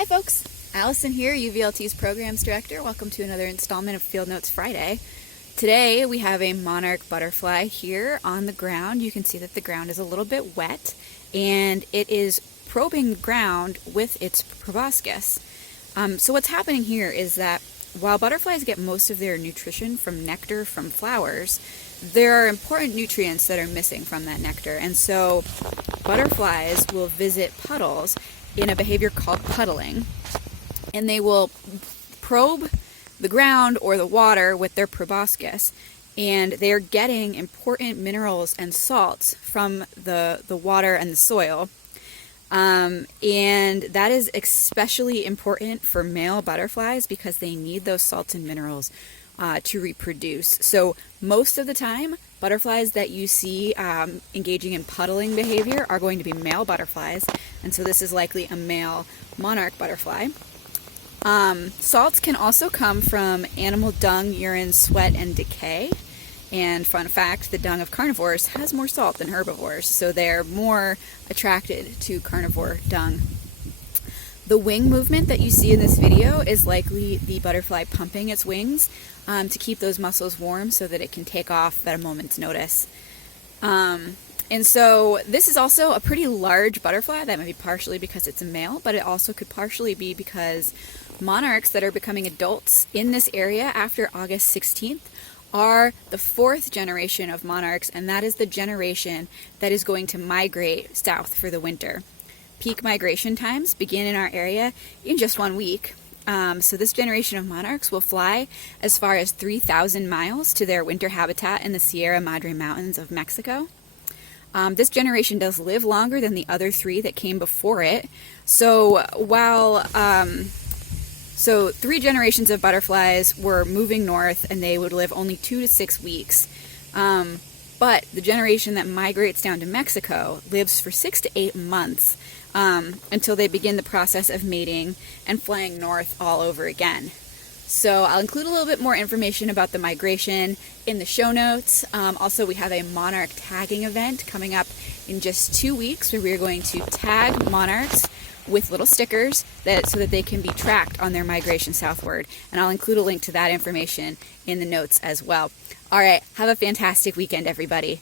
Hi folks, Alison here, UVLT's Programs Director. Welcome to another installment of Field Notes Friday. Today we have a monarch butterfly here on the ground. You can see that the ground is a little bit wet and it is probing the ground with its proboscis. So what's happening here is that while butterflies get most of their nutrition from nectar from flowers, there are important nutrients that are missing from that nectar, and so butterflies will visit puddles in a behavior called puddling, and they will probe the ground or the water with their proboscis, and they are getting important minerals and salts from the water and the soil. And that is especially important for male butterflies because they need those salts and minerals to reproduce. So most of the time, butterflies that you see engaging in puddling behavior are going to be male butterflies, and so this is likely a male monarch butterfly. Salts can also come from animal dung, urine, sweat, and decay. And fun fact, the dung of carnivores has more salt than herbivores, so they're more attracted to carnivore dung. The wing movement that you see in this video is likely the butterfly pumping its wings to keep those muscles warm so that it can take off at a moment's notice. And so this is also a pretty large butterfly. That might be partially because it's a male, but it also could partially be because monarchs that are becoming adults in this area after August 16th are the fourth generation of monarchs, and that is the generation that is going to migrate south for the winter. Peak migration times begin in our area in just 1 week. So this generation of monarchs will fly as far as 3,000 miles to their winter habitat in the Sierra Madre Mountains of Mexico. This generation does live longer than the other three that came before it. So while So 3 generations of butterflies were moving north and they would live only 2 to 6 weeks. But the generation that migrates down to Mexico lives for 6 to 8 months until they begin the process of mating and flying north all over again. So I'll include a little bit more information about the migration in the show notes. Also, we have a monarch tagging event coming up in just 2 weeks where we're going to tag monarchs with little stickers so that they can be tracked on their migration southward. And I'll include a link to that information in the notes as well. All right, have a fantastic weekend, everybody.